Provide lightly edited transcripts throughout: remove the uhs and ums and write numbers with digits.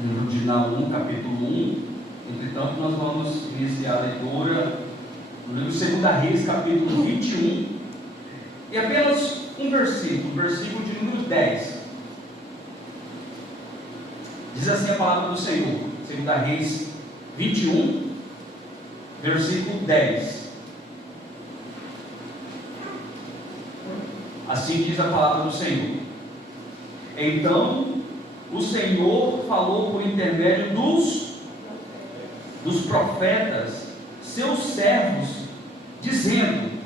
livro de Naum, capítulo 1. Entretanto, nós vamos iniciar a leitura no livro de 2 Reis, capítulo 21, e apenas um versículo, versículo de número 10. Diz assim a palavra do Senhor, 2 Reis 21, versículo 10. Assim diz a palavra do Senhor: Então o Senhor falou por intermédio dos profetas, seus servos, dizendo: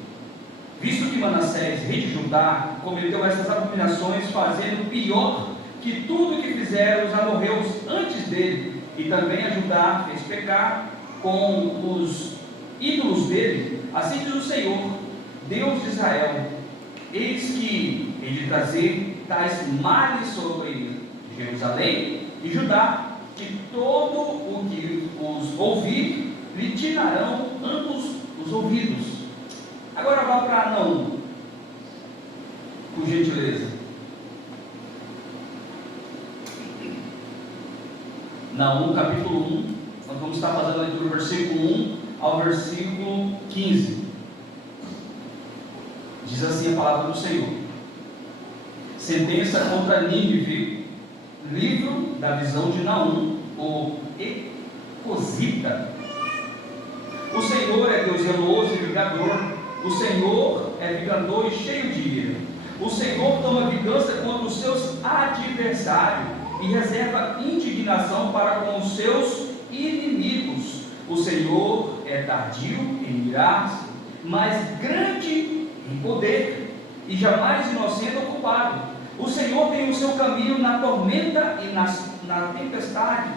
visto que Manassés, rei de Judá, cometeu essas abominações, fazendo pior que tudo que fizeram os amorreus antes dele, e também a Judá fez pecar com os ídolos dele, assim diz o Senhor, Deus de Israel: eis que hei de trazer tais males sobre Jerusalém e Judá, que todo o que os ouvir lhe tirarão ambos os ouvidos. Agora vá para Naum, por gentileza. Naum, capítulo 1, nós vamos estar fazendo a leitura do versículo 1 ao versículo 15. Diz assim a palavra do Senhor: sentença contra Nínive, livro da visão de Naum, o Ecosita. O Senhor é Deus zeloso e vingador, o Senhor é vingador e cheio de ira. O Senhor toma vingança contra os seus adversários e reserva indignação para com os seus inimigos. O Senhor é tardio em irar-se, mas grande em poder, e jamais inocente ou culpado. O Senhor tem o seu caminho na tormenta e na tempestade,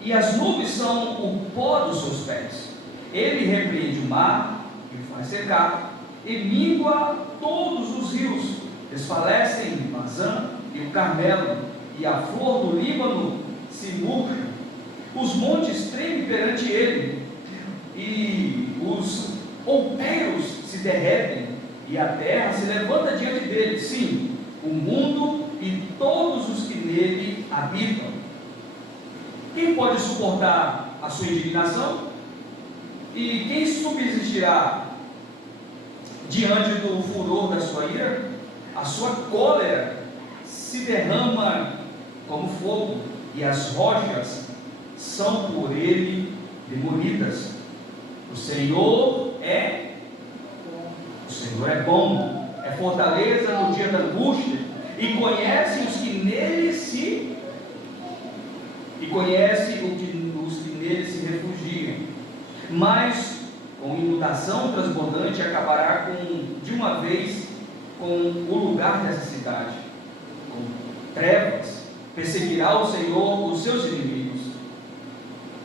e as nuvens são o pó dos seus pés. Ele repreende o mar e o faz secar, e mingua todos os rios. Desfalecem Bazã e o Carmelo, e a flor do Líbano se murcha. Os montes tremem perante ele, e os outeiros se derretem, e a terra se levanta diante dele. Sim, o mundo e todos os que nele habitam. Quem pode suportar a sua indignação? E quem subsistirá diante do furor da sua ira? A sua cólera se derrama como fogo, e as rochas são por ele demolidas. O Senhor é bom, é fortaleza no dia da angústia, e conhece os que nele se refugiam. Mas com inundação transbordante acabará de uma vez com o lugar dessa cidade. Com trevas perseguirá o Senhor os seus inimigos.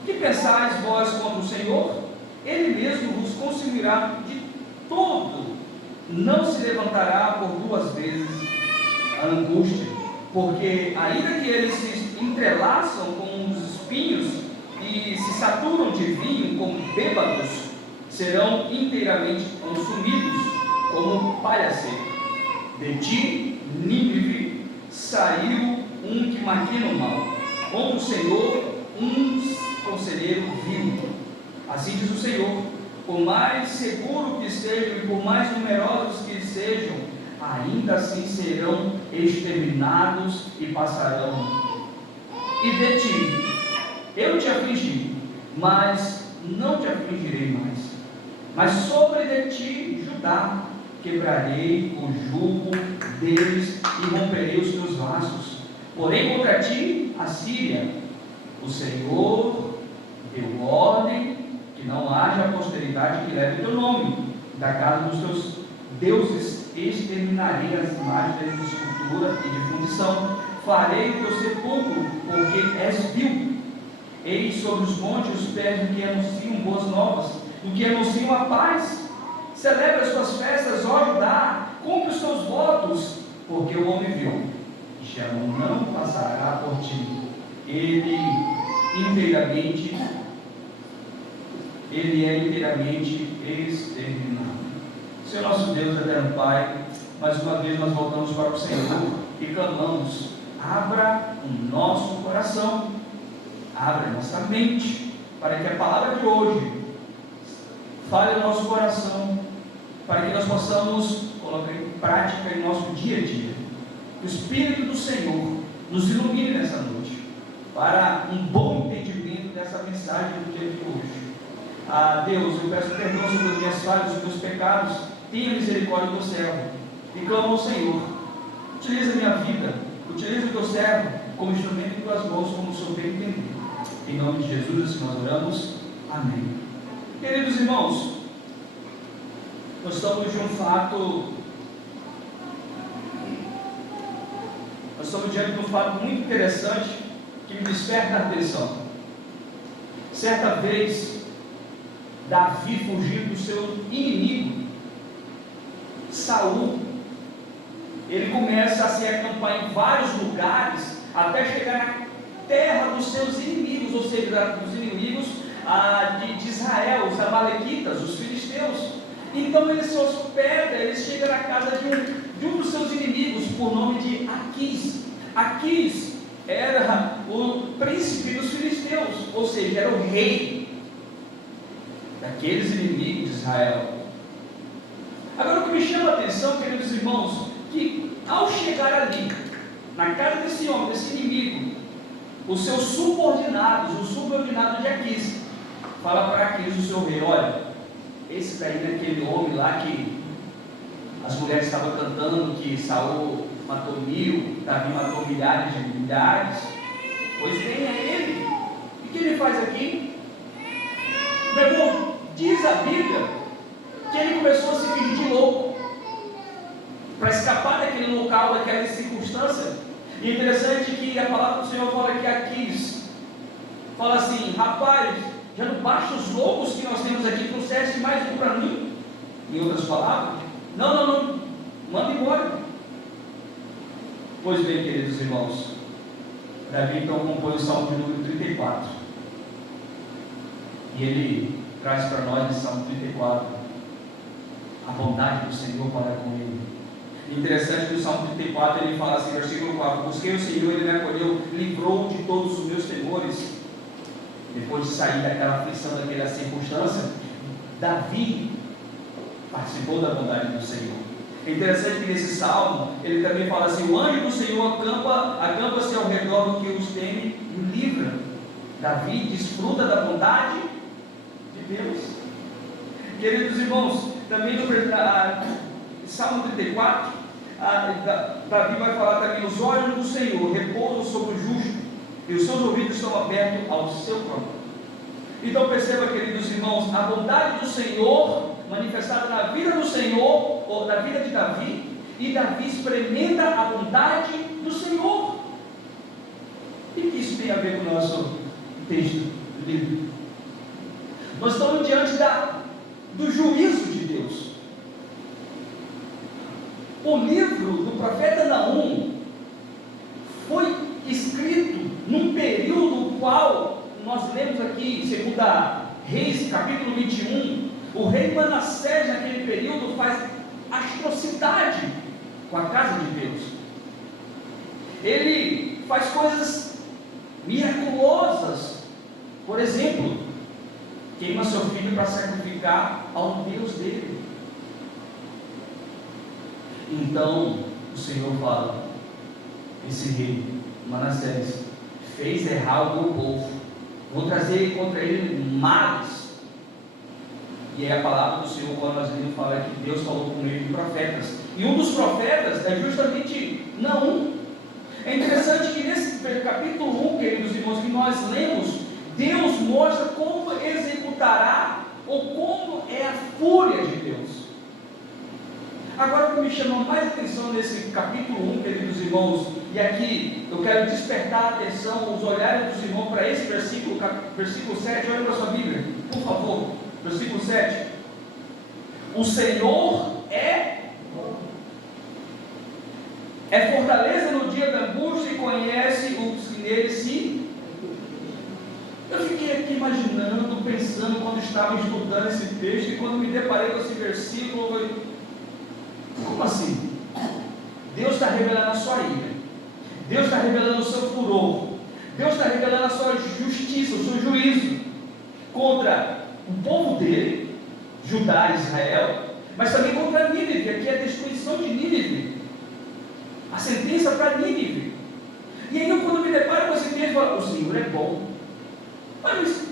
Que pensais vós contra o Senhor? Ele mesmo vos consumirá de todo. Não se levantará por duas vezes a angústia, porque ainda que eles se entrelaçam com os espinhos e se saturam de vinho como bêbados, serão inteiramente consumidos como palha seca. De ti, Nínive, saiu um que maquina o mal, contra o Senhor um conselheiro vil. Assim diz o Senhor: por mais seguro que estejam e por mais numerosos que sejam, ainda assim serão exterminados e passarão. E de ti eu te afligi, mas não te afligirei mais. Mas sobre de ti, Judá, quebrarei o jugo deles e romperei os teus laços. Porém contra ti, a Síria, o Senhor deu ordem que não haja posteridade que leve o teu nome. Da casa dos teus deuses exterminarei as imagens de escultura e de fundição. Farei o teu sepulcro, porque és vil. Eis sobre os montes os pés do que anunciam boas novas, do que anunciam a paz. Celebra as tuas festas, ó Judá, cumpre os teus votos, porque o homem viu, e Shalom não passará por ti. Ele é inteiramente exterminado. Senhor nosso Deus, eterno Pai, mais uma vez nós voltamos para o Senhor e clamamos: abra o nosso coração, abra a nossa mente, para que a palavra de hoje fale ao nosso coração, para que nós possamos colocar em prática em nosso dia a dia. Que o Espírito do Senhor nos ilumine nessa noite, para um bom entendimento dessa mensagem do dia de hoje. Deus, eu peço perdão sobre as minhas falhas, os meus pecados, tenha misericórdia do teu servo, e clamo ao Senhor, utiliza a minha vida, utiliza o teu servo como instrumento em tuas mãos, como o Senhor bem entender. Em nome de Jesus, assim nós oramos. Amém. Queridos irmãos, nós estamos de um fato, nós estamos diante de um fato muito interessante que me desperta a atenção. Certa vez, Davi fugindo do seu inimigo, Saul, ele começa a se acampar em vários lugares até chegar na terra dos seus inimigos, ou seja, dos inimigos de Israel, os amalequitas, os filisteus. Então ele se hospeda, ele chega na casa de um dos seus inimigos, por nome de Aquis. Aquis era o príncipe dos filisteus, ou seja, era o rei daqueles inimigos de Israel. Agora, o que me chama a atenção, queridos irmãos, que ao chegar ali, na casa desse homem, desse inimigo, os seus subordinados, o subordinado de Aquis, fala para Aquis, o seu rei: olha, esse daí é aquele homem lá que as mulheres estavam cantando que Saul matou 1000, Davi matou milhares de milhares. Pois bem, é ele. E o que ele faz aqui? Meu irmão, diz a Bíblia que ele começou a se fingir de louco para escapar daquele local, daquela circunstância. E é interessante que a palavra do Senhor fala que Aquis fala assim: rapaz, já não basta os loucos que nós temos aqui, trouxeste mais um para mim? Em outras palavras, não, manda embora. Pois bem, queridos irmãos, Davi então compõe o Salmo de número 34, e ele traz para nós esse Salmo 34 a bondade do Senhor para com ele. Interessante que o Salmo 34 ele fala assim, versículo 4: busquei o Senhor, ele me acolheu, livrou de todos os meus temores. Depois de sair daquela aflição, daquela circunstância, Davi participou da bondade do Senhor. É interessante que nesse salmo ele também fala assim: o anjo do Senhor acampa-se ao redor do que os teme e o livra. Davi desfruta da bondade de Deus. Queridos irmãos, também no Salmo 34, Davi vai falar também: os olhos do Senhor repousam sobre o justo, e os seus ouvidos estão abertos ao seu clamor. Então perceba, queridos irmãos, a bondade do Senhor manifestada na vida do Senhor, ou na vida de Davi, e Davi experimenta a bondade do Senhor. E o que isso tem a ver com o nosso texto do livro? Nós estamos diante do juízo de Deus. O livro do profeta Naum foi escrito num período qual nós lemos aqui, segundo Reis, capítulo 21, o rei Manassés naquele período faz atrocidade com a casa de Deus. Ele faz coisas miraculosas. Por exemplo, queima seu filho para sacrificar ao Deus dele. Então o Senhor fala: esse rei Manassés fez errar o meu povo, vou trazer contra ele males. E é a palavra do Senhor, quando nós lemos, fala que Deus falou com ele de profetas, e um dos profetas é justamente Naum. É interessante que nesse capítulo 1, queridos irmãos, que nós lemos, Deus mostra como executará, ou como é a fúria de Deus. Agora, o que me chama mais atenção nesse capítulo 1, queridos irmãos, e aqui eu quero despertar a atenção, os olhares dos irmãos para esse versículo, versículo 7, olha para a sua Bíblia, por favor, versículo 7, o Senhor é fortaleza no dia da angústia e conhece os que nele se... Eu fiquei aqui imaginando, pensando, quando estava estudando esse texto, e quando me deparei com esse versículo, eu falei: como assim? Deus está revelando a sua ira, Deus está revelando o seu furor, Deus está revelando a sua justiça, o seu juízo contra o povo dele, Judá e Israel, mas também contra Nínive. Aqui é a destruição de Nínive, a sentença para Nínive. E aí, quando me deparo com esse texto, eu falo: o Senhor é bom. Mas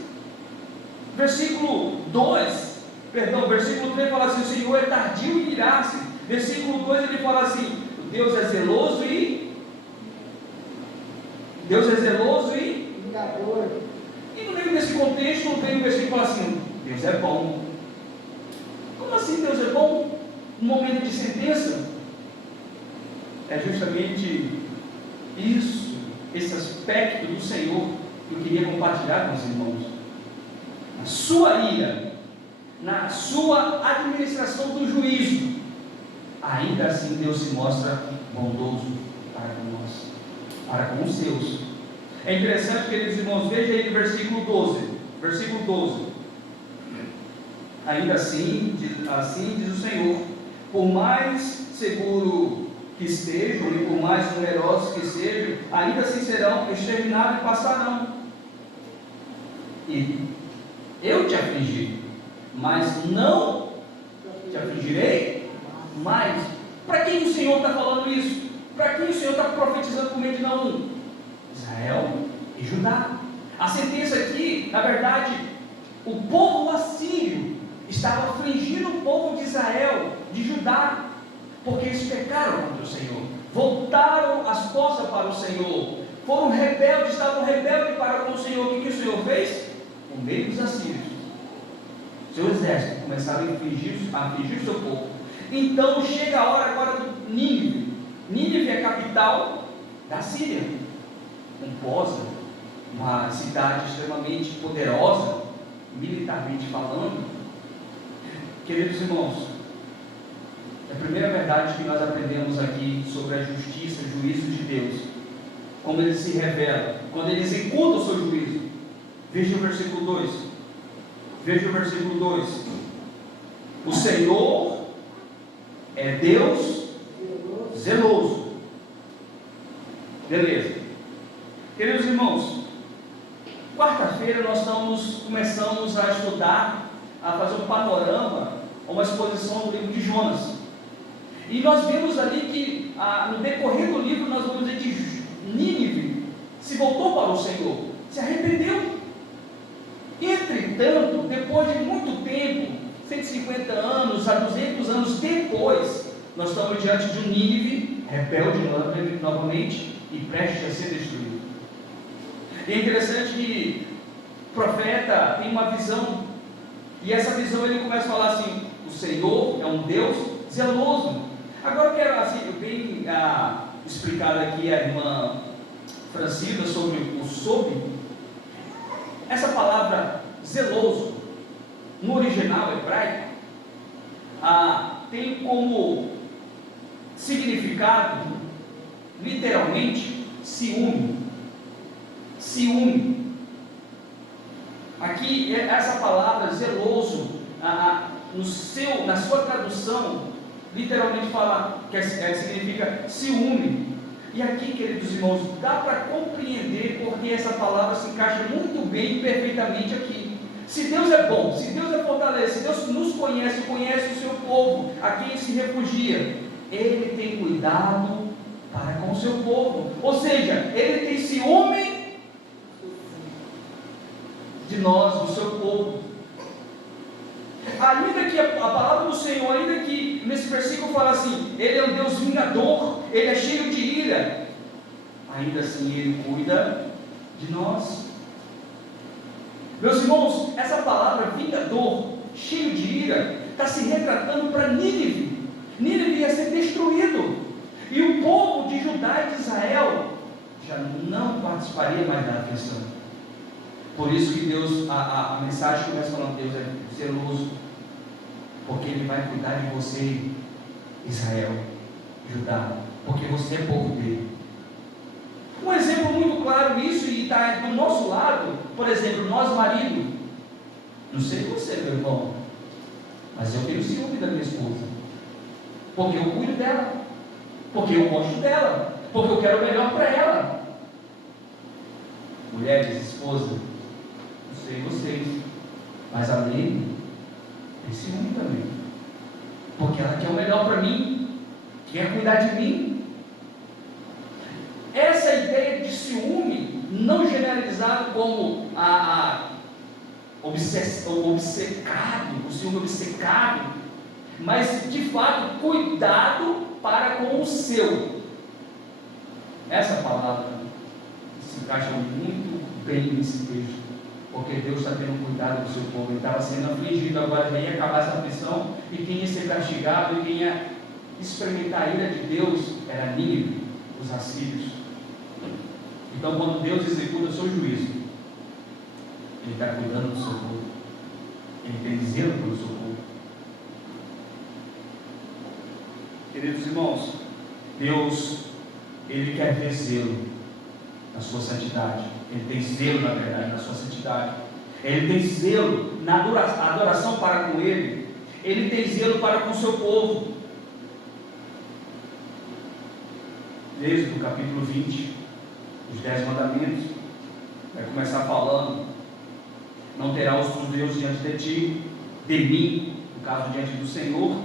versículo 3 fala assim: o Senhor é tardio em irar-se. Versículo 2 ele fala assim: Deus é zeloso e vingador. E no meio desse contexto vem o versículo que fala assim: Deus é bom. Como assim Deus é bom? No momento de sentença? É justamente isso, esse aspecto do Senhor que eu queria compartilhar com os irmãos. Na sua ira, na sua administração do juízo, ainda assim Deus se mostra bondoso para com nós, para com os seus. É interessante, queridos irmãos, veja aí no versículo 12. Ainda assim, assim diz o Senhor: por mais seguro que estejam e por mais numerosos que sejam, ainda assim serão exterminados e passarão. E eu te afligi, mas não te afligirei mais. Para quem o Senhor está falando isso? Para quem o Senhor está profetizando por meio de Naum? Israel e Judá. A sentença aqui, na verdade, o povo assírio estava afligindo o povo de Israel, de Judá, porque eles pecaram contra o Senhor, voltaram as costas para o Senhor, foram rebeldes, estavam rebeldes para com o Senhor. O que o Senhor fez? Por meio dos assírios, seu exército começaram a afligir o seu povo. Então chega a hora agora do Nínive. Nínive é a capital da Síria, pomposa, uma cidade extremamente poderosa, militarmente falando. Queridos irmãos, a primeira verdade que nós aprendemos aqui sobre a justiça, o juízo de Deus, como ele se revela, quando ele executa o seu juízo. Veja o versículo 2. O Senhor é Deus zeloso. Beleza. Queridos irmãos, quarta-feira nós começamos a estudar, a fazer um panorama, uma exposição do livro de Jonas. E nós vemos ali que no decorrer do livro nós vamos ver que Nínive se voltou para o Senhor, se arrependeu. Entretanto, depois de muito tempo, 150 anos a 200 anos depois, nós estamos diante de um Nínive rebelde novamente e prestes a ser destruído. E é interessante que o profeta tem uma visão, e essa visão ele começa a falar assim: o Senhor é um Deus zeloso. Agora eu quero assim, bem explicar aqui a irmã Francina sobre o sob. Essa palavra zeloso, no original hebraico, tem como significado, literalmente, ciúme. Aqui, essa palavra zeloso, na sua tradução, literalmente significa ciúme. E aqui, queridos irmãos, dá para compreender porque essa palavra se encaixa muito bem e perfeitamente aqui. Se Deus é bom, se Deus é fortaleza, se Deus nos conhece o seu povo, a quem se refugia, Ele tem cuidado para com o seu povo. Ou seja, Ele tem ciúme de nós, do seu povo. Ainda que a palavra do Senhor, ainda que nesse versículo fala assim, Ele é um Deus vingador, Ele é cheio de ira, ainda assim Ele cuida de nós. Meus irmãos, essa palavra vingador, cheio de ira, está se retratando para Nínive. Nínive ia ser destruído, e o povo de Judá e de Israel já não participaria mais da aflição. Por isso que Deus, a mensagem começa falando: Deus é zeloso, porque Ele vai cuidar de você, Israel, Judá, porque você é povo dele. Um exemplo muito claro nisso, e está do nosso lado, por exemplo, nós maridos. Não sei você, meu irmão, mas eu tenho ciúme da minha esposa, porque eu cuido dela, porque eu gosto dela, porque eu quero o melhor para ela. Mulheres, esposa, não sei vocês, mas a Lene tem ciúme também, porque ela quer o melhor para mim, quer cuidar de mim. Essa ideia de ciúme, não generalizado como o ciúme obcecado, mas de fato, cuidado para com o seu. Essa palavra se encaixa muito bem nesse texto, porque Deus está tendo cuidado do seu povo. Ele estava sendo afligido, agora já ia acabar essa aflição, e quem ia ser castigado, e quem ia experimentar a ira de Deus, era Nínive, os assírios. Então, quando Deus executa o seu juízo, Ele está cuidando do seu povo, Ele tem zelo pelo seu povo. Queridos irmãos, Deus, Ele quer ver zelo na sua santidade. Ele tem zelo, na verdade, na sua santidade. Ele tem zelo na adoração para com Ele. Ele tem zelo para com o seu povo. Êxodo capítulo 20, os 10 mandamentos, vai começar falando: não terá outros deuses diante de ti, de mim, no caso diante do Senhor.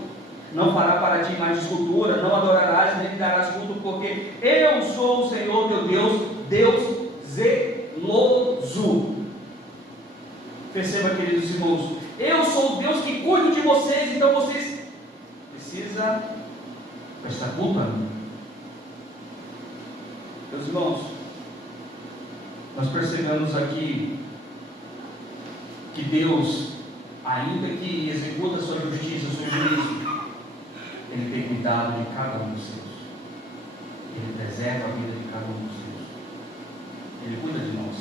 Não fará para ti mais escultura, não adorarás nem lhe darás culto, porque eu sou o Senhor teu Deus, Deus zeloso. Perceba, queridos irmãos, eu sou o Deus que cuido de vocês, então vocês precisam prestar culpa a mim. Meus irmãos, nós percebemos aqui que Deus, ainda que executa a sua justiça, o seu juízo, Ele tem cuidado de cada um dos seus. Ele preserva a vida de cada um dos seus. Ele cuida de nós.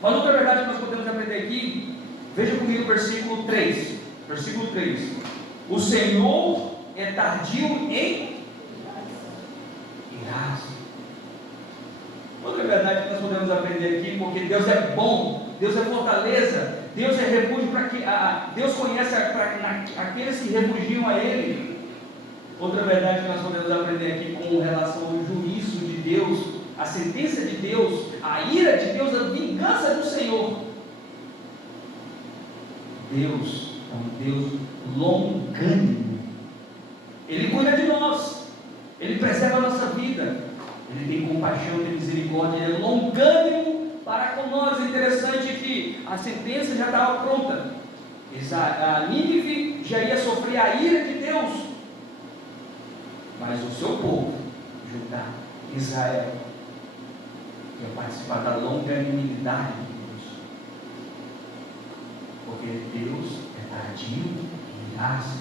Mas outra verdade que nós podemos aprender aqui, veja comigo o versículo 3. Versículo 3. O Senhor é tardio em irar-se. Outra verdade que nós podemos aprender aqui, porque Deus é bom, Deus é fortaleza, Deus é refúgio para que Deus conhece aqueles que refugiam a Ele. Outra verdade que nós podemos aprender aqui com relação ao juízo de Deus, a sentença de Deus, a ira de Deus, a vingança do Senhor. Deus é um Deus longânimo. Ele cuida de nós, Ele preserva a nossa vida, Ele tem compaixão, tem misericórdia, Ele é longânimo para com nós. É interessante que a sentença já estava pronta. A Nínive já ia sofrer a ira de Deus, mas o seu povo, Judá, Israel, ia participar da longanimidade de Deus, porque Deus é tardio em irar-se.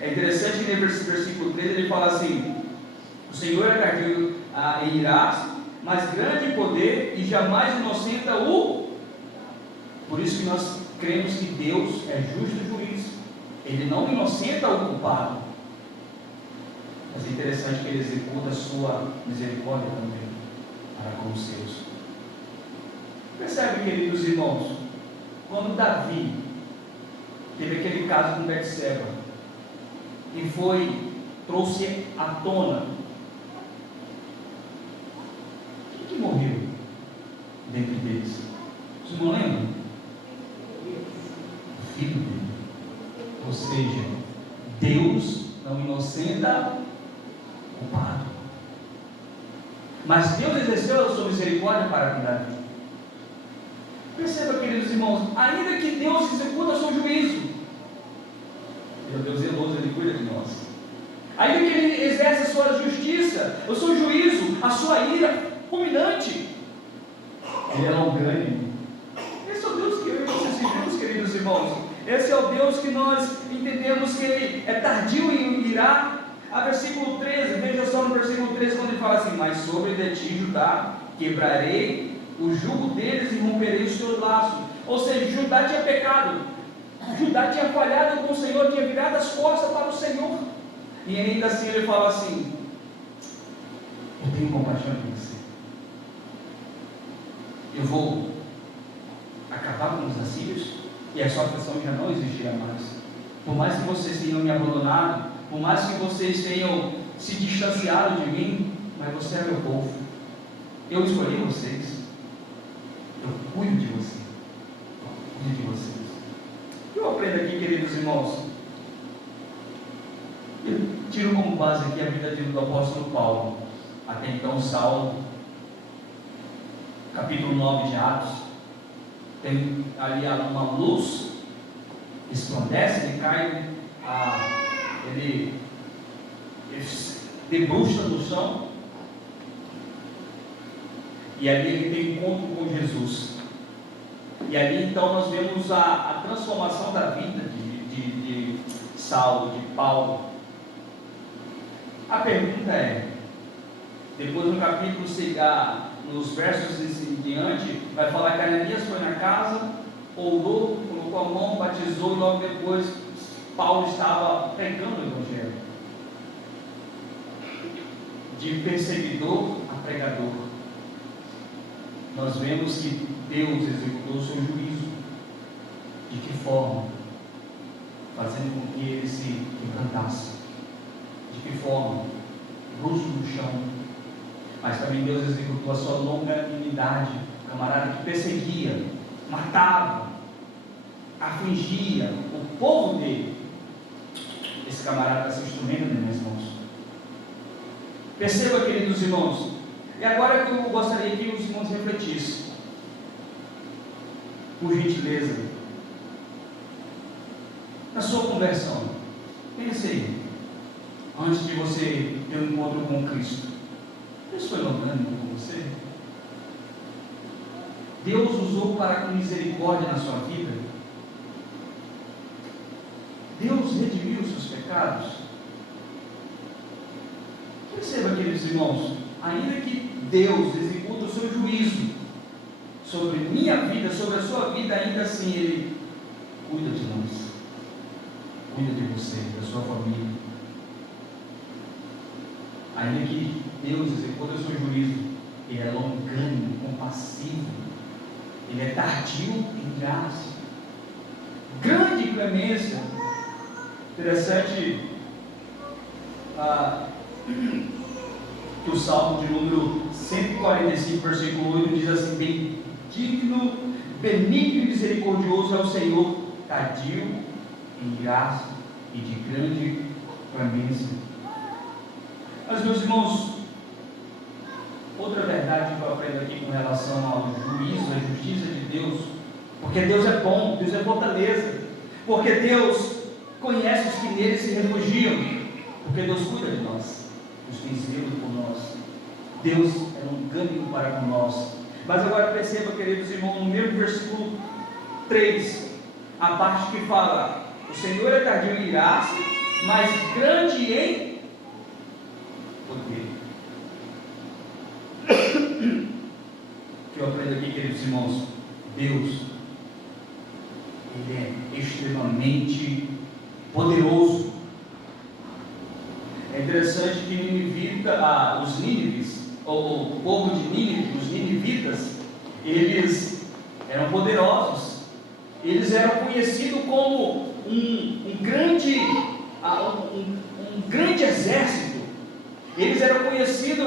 É interessante que nesse versículo 3 ele fala assim: o Senhor é tardio em irar-se, mas grande em poder e jamais inocenta o. Por isso que nós cremos que Deus é justo juiz. Ele não inocenta o culpado, mas é interessante que Ele executa a sua misericórdia também para com os seus. Percebe, queridos irmãos, quando Davi teve aquele caso com Betseba e trouxe à tona, quem que morreu dentre deles? Vocês não lembram? O filho dele. Ou seja, Deus não inocenta o culpado, mas Deus exerceu a sua misericórdia para com Davi. Perceba, queridos irmãos, ainda que Deus executa o seu juízo, Ele é Deus zeloso, Ele cuida de nós. Ainda que Ele exerce a sua justiça, o seu juízo, a sua ira fulminante, Ele é longânimo. Esse é o Deus que eu e vocês vivemos, queridos irmãos. Esse é o Deus que nós entendemos que Ele é tardio em irar. A versículo 13, veja só no versículo 13, quando Ele fala assim: mas sobre de ti, Judá, quebrarei o jugo deles e romperei os seus laços. Ou seja, Judá tinha pecado, Judá tinha falhado com o Senhor, tinha virado as costas para o Senhor, e ainda assim Ele fala assim: eu tenho compaixão de você, eu vou acabar com os assírios, e a sua aflição já não existirá mais. Por mais que vocês tenham me abandonado, por mais que vocês tenham se distanciado de mim, mas você é meu povo, eu escolhi vocês, eu cuido de vocês, O que eu aprendo aqui, queridos irmãos? Eu tiro como base aqui a vida do apóstolo Paulo, até então Saulo, capítulo 9 de Atos. Tem ali uma luz, resplandece, ele cai, ele debruça no chão, e ali ele tem encontro com Jesus. E ali então nós vemos a transformação da vida de Saulo, de Paulo. A pergunta é, depois no capítulo, nos versos em diante, vai falar que Ananias foi na casa, orou, colocou a mão, batizou, e logo depois Paulo estava pregando o Evangelho. De perseguidor a pregador. Nós vemos que Deus executou o seu juízo. De que forma? Fazendo com que ele se encantasse. De que forma? Bruxo no chão. Mas também Deus executou a sua longanimidade. O camarada que perseguia, matava, afligia o povo dele. Esse camarada está se instrumento, né, meus irmãos? Perceba, queridos irmãos. E agora que eu gostaria que os irmãos refletissem. Por gentileza. Na sua conversão. Pense aí. Antes de você ter um encontro com Cristo. Deus foi longânimo com você? Deus usou para com misericórdia na sua vida? Deus redimiu os seus pecados? Perceba, queridos irmãos, ainda que Deus executa o seu juízo sobre minha vida, sobre a sua vida, ainda assim Ele cuida de nós, cuida de você, da sua família. Ainda que Deus executa o seu juízo, Ele é longânimo, compassivo, Ele é tardio em graça, grande clemência. Interessante que o Salmo de número 145, versículo 8 diz assim: bendigno, benigno e misericordioso é o Senhor, tardio em graça e de grande clemência. Mas, meus irmãos, outra verdade que eu aprendo aqui com relação ao juízo, à justiça de Deus, porque Deus é bom, Deus é fortaleza, porque Deus conhece os que nele se refugiam, porque Deus cuida de nós, Deus tem zelo por nós, Deus é longânimo para com nós. Mas agora perceba, queridos irmãos, no mesmo versículo 3, a parte que fala: o Senhor é tardio em graça, mas grande em poder. Que eu aprendo aqui, queridos irmãos, Deus, Ele é extremamente poderoso. É interessante que os nínives, ou o povo de Nínive, os ninivitas, eles eram poderosos, eles eram conhecidos como um grande exército, eles eram conhecidos,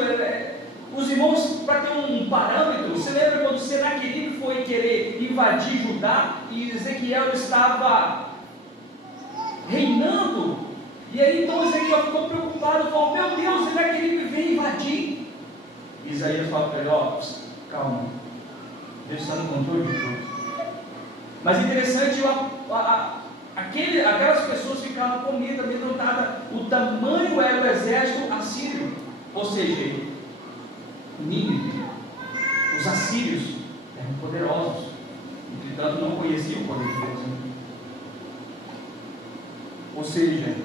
os irmãos, para ter um parâmetro, você lembra quando Senaqueribe foi querer invadir Judá e Ezequiel estava reinando? E aí então Ezequiel ficou preocupado, falou: meu Deus, Senaqueribe vem invadir. E Isaías fala para ele: ó, calma, Deus está no controle de tudo. Mas interessante, aquelas pessoas ficaram com medo, amedrontadas. O tamanho era o exército assírio, ou seja, Nínive, os assírios eram poderosos, entretanto não conheciam o poder de Deus, né? Ou seja,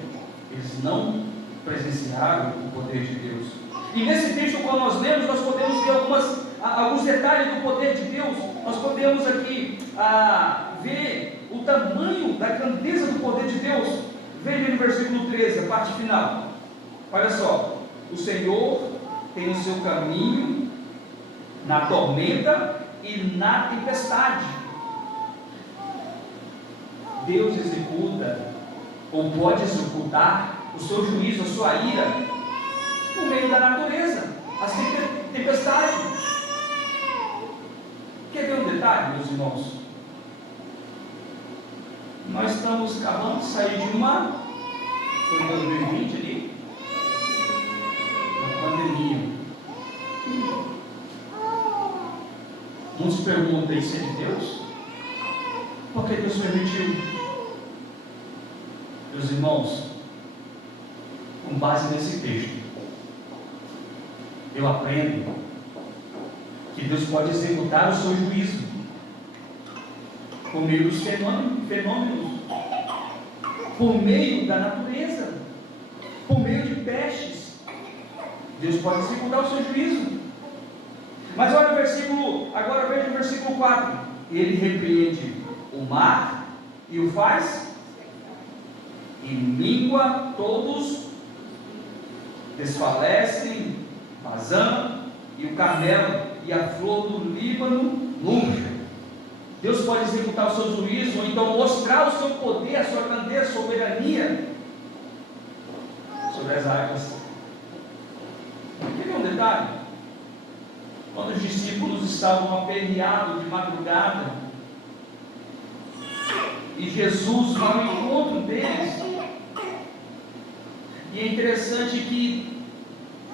eles não presenciaram o poder de Deus. E nesse texto, quando nós lemos, nós podemos ver alguns detalhes do poder de Deus. Nós podemos aqui ver o tamanho da grandeza do poder de Deus. Veja no versículo 13, a parte final. Olha só: o Senhor tem o seu caminho na tormenta e na tempestade. Deus executa, ou pode executar, o seu juízo, a sua ira, no meio da natureza. A detalhe, meus irmãos. Nós estamos acabando de sair de uma, foi em 2020 ali, uma pandemia. Muitos perguntam isso é de Deus? Por que Deus permitiu? Meus irmãos, com base nesse texto, eu aprendo que Deus pode executar o seu juízo por meio dos fenômenos, por meio da natureza, por meio de pestes. Deus pode executar o seu juízo. Mas olha o versículo, agora veja o versículo 4. Ele repreende o mar e o faz, e mingua todos, desfalecem Bazã e o Carmelo, e a flor do Líbano murcha. Deus pode executar o seu juízo, ou então mostrar o seu poder, a sua grandeza, a soberania sobre as águas. Aqui tem um detalhe. Quando os discípulos estavam aperreados de madrugada, e Jesus vai ao encontro deles, e é interessante que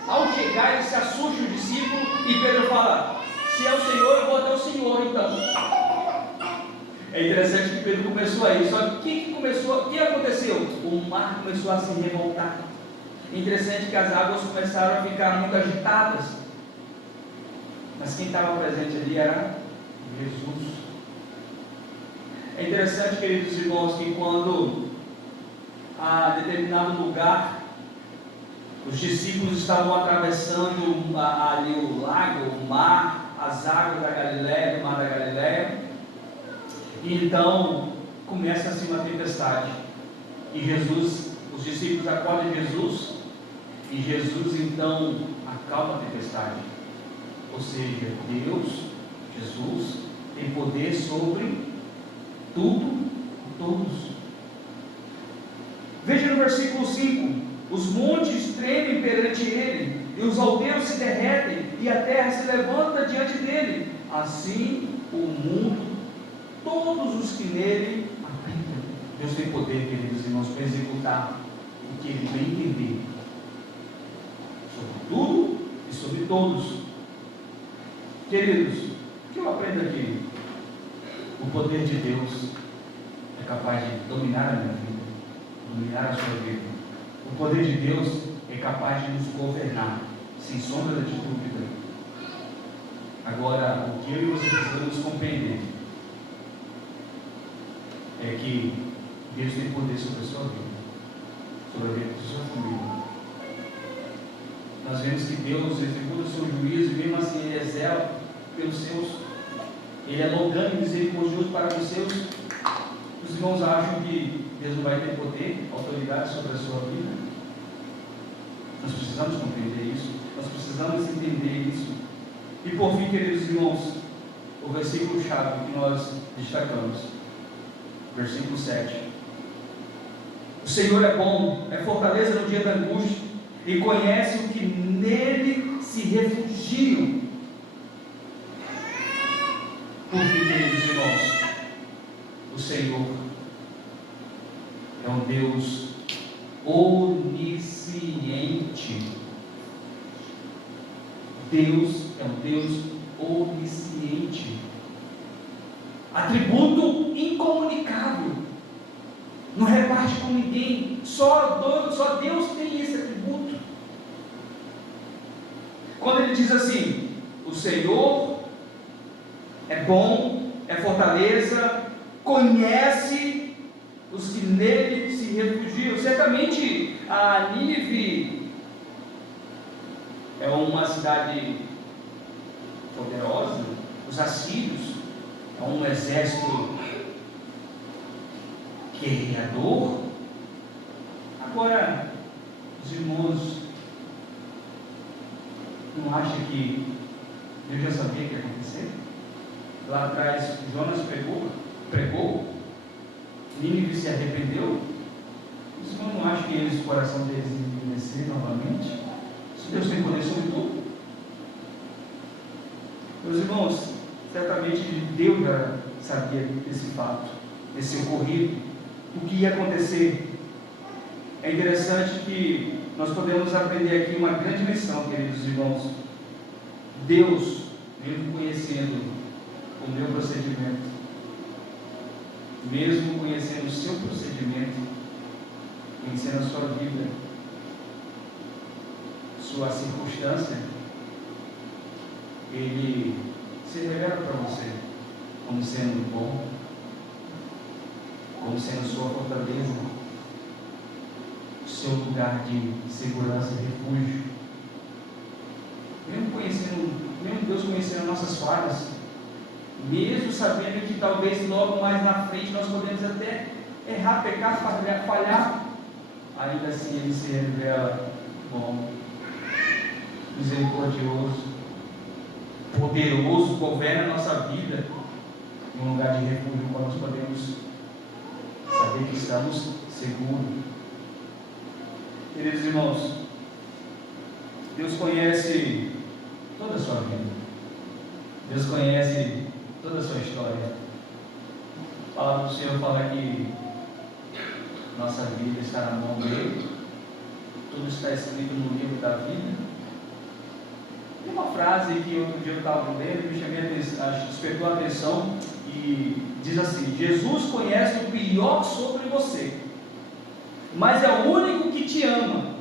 ao chegar ele se assusta o discípulo, e Pedro fala: se é o Senhor, eu vou até o Senhor então. É interessante que Pedro começou aí, só que o que aconteceu? O mar começou a se revoltar. É interessante que as águas começaram a ficar muito agitadas, mas quem estava presente ali era Jesus. É interessante, queridos irmãos, que quando a determinado lugar os discípulos estavam atravessando ali o lago, o mar, as águas da Galileia, do mar da Galileia, e então começa-se uma tempestade, e Jesus, os discípulos acordam Jesus, e Jesus então acalma a tempestade. Ou seja, Deus, Jesus, tem poder sobre tudo e todos. Veja no versículo 5: os montes tremem perante ele, e os aldeus se derretem, e a terra se levanta diante dele. Assim o mundo, todos os que nele habitam. Deus tem poder, queridos irmãos, para executar o que ele bem entender, sobre tudo e sobre todos. Queridos, o que eu aprendo aqui? O poder de Deus é capaz de dominar a minha vida, dominar a sua vida. O poder de Deus é capaz de nos governar, sem sombra de dúvida. Agora, o que eu e você precisamos compreender é que Deus tem poder sobre a sua vida, sobre a vida da sua família. Nós vemos que Deus executa o seu juízo, e mesmo assim Ele é zelo pelos seus, Ele é longânimo e misericordioso para os seus. Os irmãos acham que Deus não vai ter poder, autoridade sobre a sua vida? Nós precisamos compreender isso, nós precisamos entender isso. E por fim, queridos irmãos, o versículo chave que nós destacamos, versículo 7. O Senhor é bom, é fortaleza no dia da angústia, e conhece o que nele se refugiam. Por fim, queridos irmãos, o Senhor é um Deus onisciente. Deus é um Deus onisciente, atributo incomunicável, não reparte com ninguém, só Deus tem esse atributo. Quando ele diz assim: o Senhor é bom, é fortaleza, conhece os que nele se refugiam. Certamente a Nínive é uma cidade poderosa, os assírios é um exército guerreador. Agora, os irmãos não acham que Deus já sabia o que ia acontecer? Lá atrás Jonas pregou, Nínive se arrependeu. Os irmãos não acham que o coração deles ia endurecer novamente? Se Deus tem poder sobre tudo. Meus irmãos, certamente Deus já sabia desse fato, desse ocorrido, o que ia acontecer. É interessante que nós podemos aprender aqui uma grande lição, queridos irmãos. Deus, mesmo conhecendo o meu procedimento, mesmo conhecendo o seu procedimento, conhecendo a sua vida, sua circunstância, Ele se revela para você como sendo bom, como sendo sua fortaleza, seu lugar de segurança e refúgio. Mesmo Deus conhecendo nossas falhas, mesmo sabendo que talvez logo mais na frente nós podemos até errar, pecar, falhar, ainda assim Ele se revela bom, misericordioso, poderoso, governa a nossa vida em um lugar de refúgio, quando nós podemos saber que estamos seguros. Queridos irmãos, Deus conhece toda a sua vida, Deus conhece toda a sua história. A palavra do Senhor fala que nossa vida está na mão dele, tudo está escrito no livro da vida. Tem uma frase que outro dia eu estava lendo e me chamei a atenção, despertou a atenção, e diz assim: Jesus conhece o pior sobre você, mas é o único que te ama.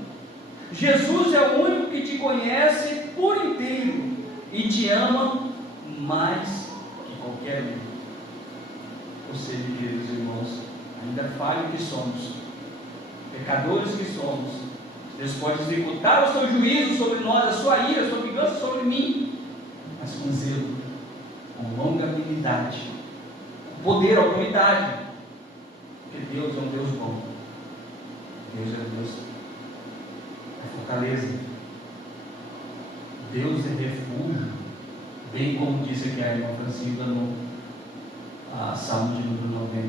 Jesus é o único que te conhece por inteiro e te ama mais que qualquer um. Ou seja, queridos irmãos, ainda falho que somos, pecadores que somos, Deus pode executar o seu juízo sobre nós, a sua ira, a sua vingança sobre mim, mas com zelo, com longanimidade, com poder, autoridade, porque Deus é um Deus bom. Deus é Deus, é fortaleza, Deus é refúgio, bem como disse aqui a irmã Francisca no Salmo de número 90.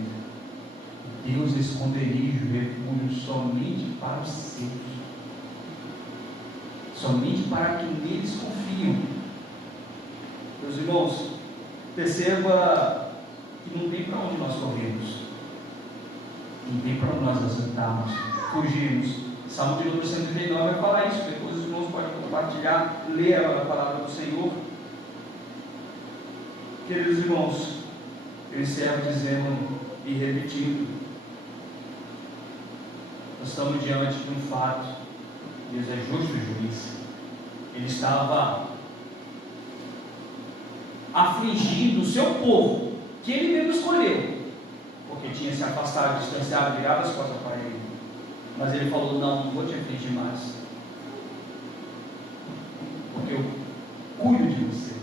Deus é esconderijo, refúgio somente para os seus, somente para que neles confiam. Meus irmãos, perceba que não tem para onde nós corremos, não tem para onde nós assentarmos, fugirmos. Salmo de número 139 vai falar isso. Depois os irmãos podem compartilhar, ler a palavra do Senhor. Queridos irmãos, eu encerro dizendo e repetindo: nós estamos diante de um fato. Deus é justo juiz. Ele estava afligindo o seu povo, que ele mesmo escolheu, porque tinha se afastado, distanciado, virado as costas para ele. Mas ele falou: não vou te afligir mais, porque eu cuido de você,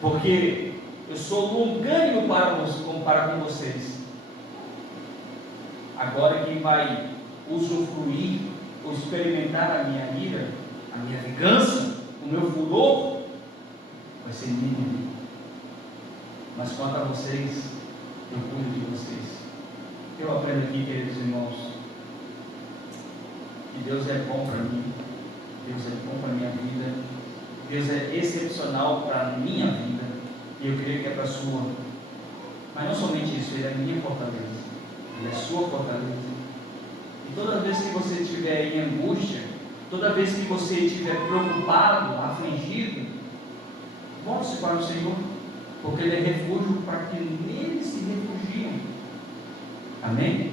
porque eu sou longânimo para com vocês. Agora quem vai usufruir ou experimentar a minha ira, a minha vingança, o meu furor, vai ser mínimo. Mas quanto a vocês, eu cuido de vocês. Eu aprendo aqui, queridos irmãos, que Deus é bom para mim, Deus é bom para a minha vida, Deus é excepcional para a minha vida, e eu creio que é para a sua. Mas não somente isso, Ele é a minha fortaleza, Ele é a sua fortaleza. E toda vez que você estiver em angústia, toda vez que você estiver preocupado, afligido, volte-se para o Senhor, porque Ele é refúgio para que nele se refugiam. Amém?